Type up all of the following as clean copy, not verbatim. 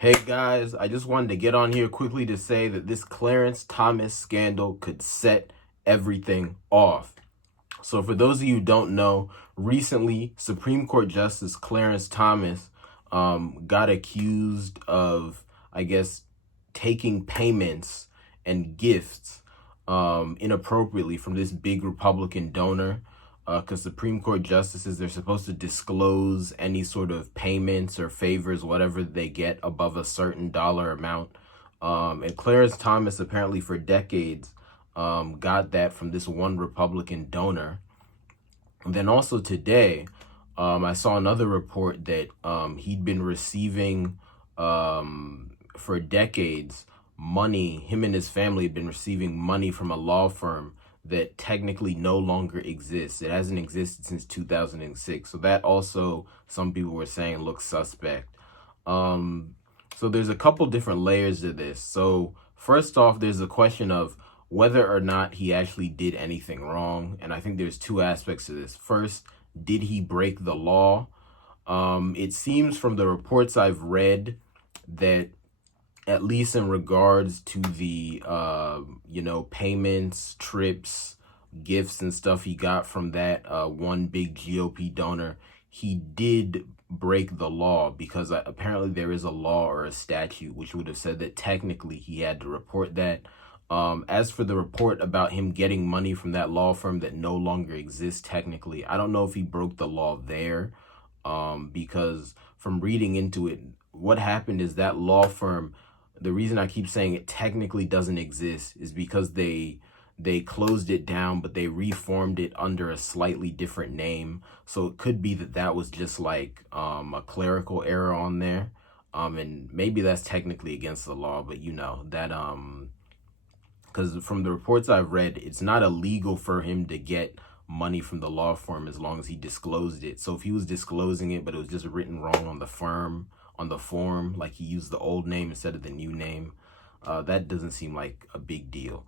Hey guys, I just wanted to get on here quickly to say that this Clarence Thomas scandal could set everything off. So for those of you who don't know, recently Supreme Court Justice Clarence Thomas got accused of, I guess, taking payments and gifts inappropriately from this big Republican donor. Because Supreme Court justices, they're supposed to disclose any sort of payments or favors, whatever they get above a certain dollar amount. And Clarence Thomas apparently for decades got that from this one Republican donor. And then also today, I saw another report that he'd been receiving for decades money. Him and his family had been receiving money from a law firm that technically no longer exists. It hasn't existed since 2006. So that also, some people were saying, looks suspect. So there's a couple different layers to this. So first off, there's a question of whether or not he actually did anything wrong. And I think there's two aspects to this. First, did he break the law? It seems from the reports I've read that at least in regards to the, payments, trips, gifts and stuff he got from that one big GOP donor, he did break the law because apparently there is a law or a statute which would have said that technically he had to report that. As for the report about him getting money from that law firm that no longer exists technically, I don't know if he broke the law there, because from reading into it, what happened is that law firm, the reason I keep saying it technically doesn't exist is because they closed it down, but they reformed it under a slightly different name. So it could be that that was just like a clerical error on there. And maybe that's technically against the law, but that because from the reports I've read, it's not illegal for him to get money from the law firm as long as he disclosed it. So if he was disclosing it, but it was just written wrong on the form, like he used the old name instead of the new name, that doesn't seem like a big deal.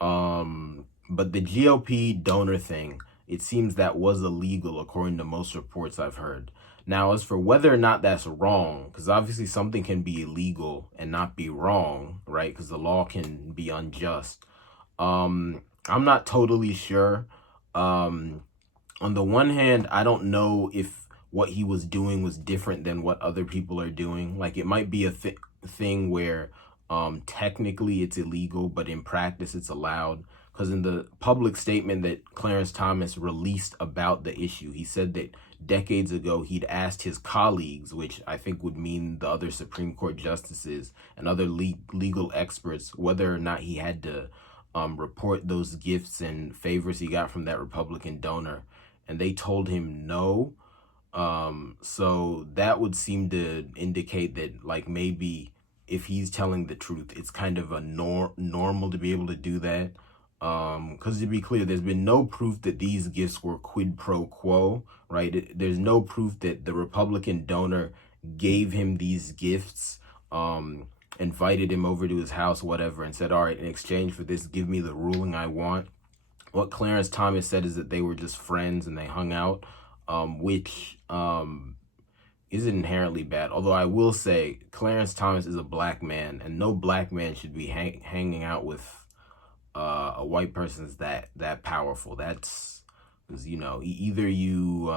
But the GOP donor thing, it seems that was illegal according to most reports I've heard. Now, as for whether or not that's wrong, because obviously something can be illegal and not be wrong, right? Because the law can be unjust. I'm not totally sure. On the one hand, I don't know if what he was doing was different than what other people are doing. Like it might be a thing where technically it's illegal, but in practice it's allowed. Because in the public statement that Clarence Thomas released about the issue, he said that decades ago he'd asked his colleagues, which I think would mean the other Supreme Court justices and other legal experts, whether or not he had to report those gifts and favors he got from that Republican donor. And they told him no. So that would seem to indicate that like maybe if he's telling the truth, it's kind of a normal to be able to do that. Because to be clear, there's been no proof that these gifts were quid pro quo, right? There's no proof that the Republican donor gave him these gifts, invited him over to his house, whatever, and said, all right, in exchange for this, give me the ruling I want. What Clarence Thomas said is that they were just friends and they hung out, which isn't inherently bad. Although I will say Clarence Thomas is a black man, and no black man should be hanging out with a white person's that powerful. That's because either you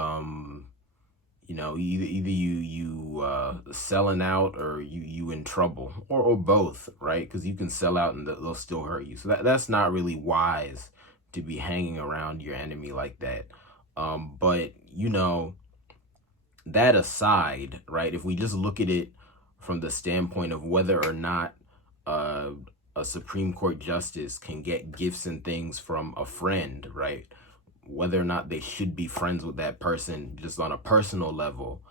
either you selling out or you in trouble, or both, right? Because you can sell out and they'll still hurt you. So that's not really wise to be hanging around your enemy like that. But that aside, right? If we just look at it from the standpoint of whether or not a Supreme Court justice can get gifts and things from a friend, right? Whether or not they should be friends with that person just on a personal level,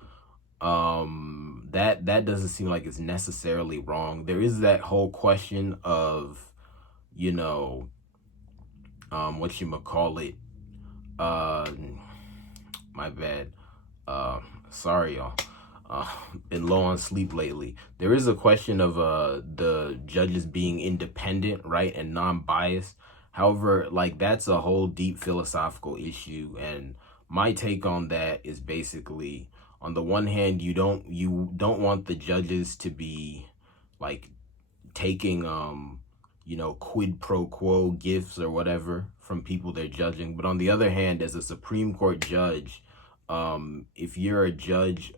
that doesn't seem like it's necessarily wrong. There is that whole question of, whatchamacallit, my bad. Sorry, y'all. Been low on sleep lately. There is a question of the judges being independent, right, and non-biased. However, like that's a whole deep philosophical issue, and my take on that is basically On the one hand, you don't want the judges to be like taking quid pro quo gifts or whatever from people they're judging. But on the other hand, as a Supreme Court judge, if you're a judge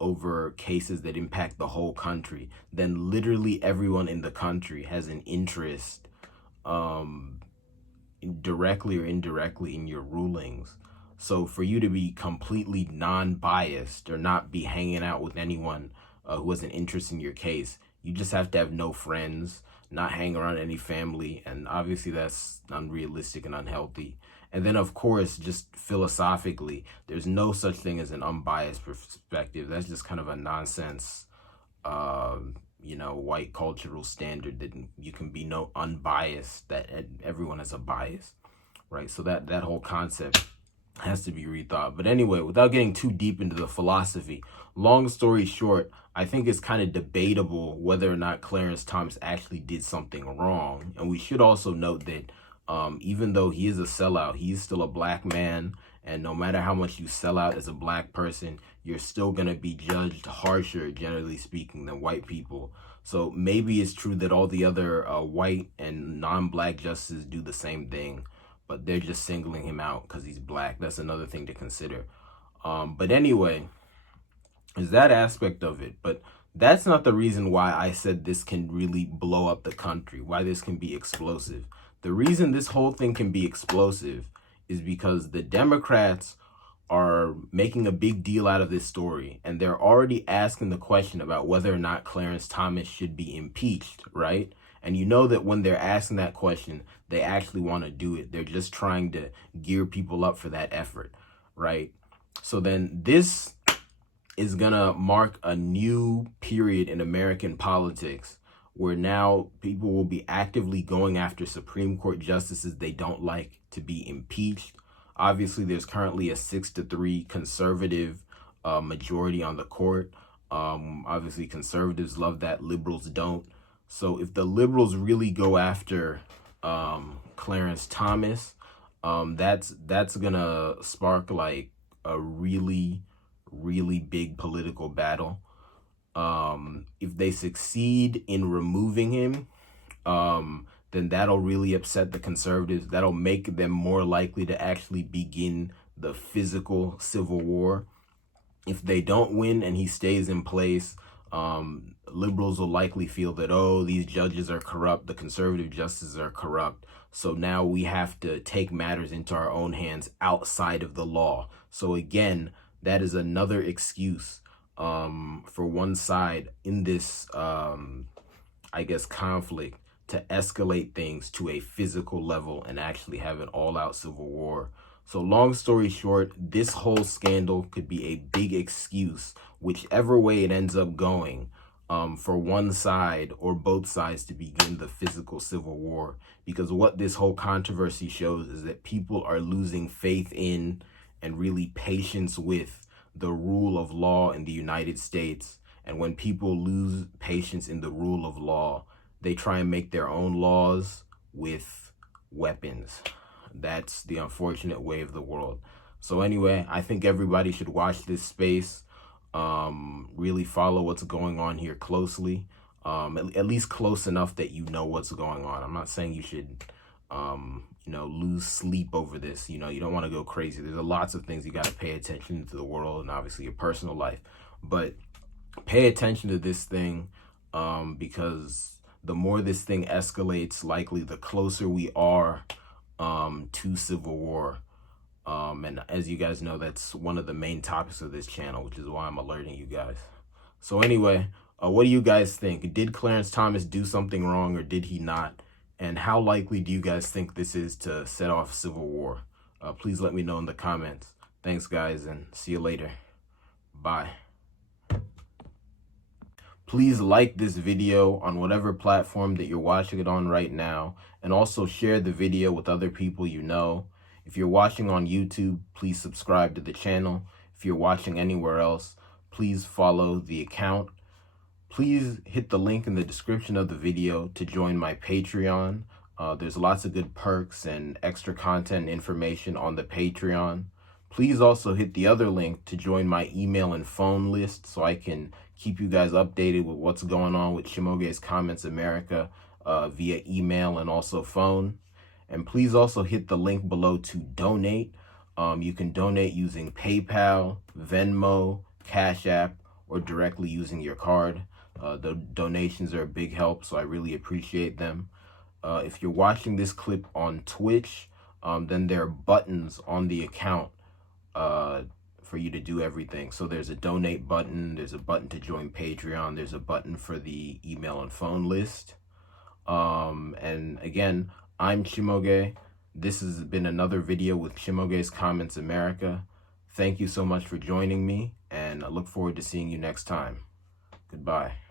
over cases that impact the whole country, then literally everyone in the country has an interest, directly or indirectly, in your rulings. So for you to be completely non-biased or not be hanging out with anyone who has an interest in your case, you just have to have no friends, not hang around any family, and obviously that's unrealistic and unhealthy. And then, of course, just philosophically, there's no such thing as an unbiased perspective. That's just kind of a nonsense, white cultural standard that you can be no unbiased, that everyone has a bias, right? So that whole concept has to be rethought. But anyway, without getting too deep into the philosophy, long story short, I think it's kind of debatable whether or not Clarence Thomas actually did something wrong. And we should also note that even though he is a sellout, he's still a black man. And no matter how much you sell out as a black person, you're still going to be judged harsher, generally speaking, than white people. So maybe it's true that all the other white and non-black justices do the same thing, but they're just singling him out because he's black. That's another thing to consider. But anyway, is that aspect of it. But that's not the reason why I said this can really blow up the country, why this can be explosive. The reason this whole thing can be explosive is because the Democrats are making a big deal out of this story, and they're already asking the question about whether or not Clarence Thomas should be impeached, right? And you know that when they're asking that question, they actually want to do it. They're just trying to gear people up for that effort, right? So then this is gonna mark a new period in American politics where now people will be actively going after Supreme Court justices they don't like to be impeached. Obviously, there's currently a 6-3 conservative majority on the court. Obviously, conservatives love that, liberals don't. So if the liberals really go after Clarence Thomas, that's gonna spark like a really big political battle. If they succeed in removing him, then that'll really upset the conservatives. That'll make them more likely to actually begin the physical civil war. If they don't win and he stays in place, liberals will likely feel that, oh, these judges are corrupt, the conservative justices are corrupt, so now we have to take matters into our own hands outside of the law. So again, that is another excuse for one side in this, conflict to escalate things to a physical level and actually have an all-out civil war. So long story short, this whole scandal could be a big excuse, whichever way it ends up going, for one side or both sides to begin the physical civil war. Because what this whole controversy shows is that people are losing faith in and really patience with the rule of law in the United States. And when people lose patience in the rule of law, they try and make their own laws with weapons. That's the unfortunate way of the world. So anyway, I think everybody should watch this space, really follow what's going on here closely, at least close enough that you know what's going on. I'm not saying you should, lose sleep over this. You don't want to go crazy. There's lots of things you got to pay attention to the world and obviously your personal life. But pay attention to this thing, because the more this thing escalates, likely the closer we are to civil war. And as you guys know, that's one of the main topics of this channel, which is why I'm alerting you guys. So anyway, what do you guys think? Did Clarence Thomas do something wrong or did he not? And how likely do you guys think this is to set off civil war? Please let me know in the comments. Thanks, guys, and see you later. Bye. Please like this video on whatever platform that you're watching it on right now, and also share the video with other people you know. If you're watching on YouTube, please subscribe to the channel. If you're watching anywhere else, please follow the account. Please hit the link in the description of the video to join my Patreon. There's lots of good perks and extra content and information on the Patreon. Please also hit the other link to join my email and phone list so I can keep you guys updated with what's going on with Shimoge's Comments America via email and also phone. And please also hit the link below to donate. You can donate using PayPal, Venmo, Cash App, or directly using your card. The donations are a big help, so I really appreciate them. If you're watching this clip on Twitch, then there are buttons on the account for you to do everything. So there's a donate button, there's a button to join Patreon, there's a button for the email and phone list. And again, I'm Shimoge. This has been another video with Shimoge's Comments America. Thank you so much for joining me, and I look forward to seeing you next time. Goodbye.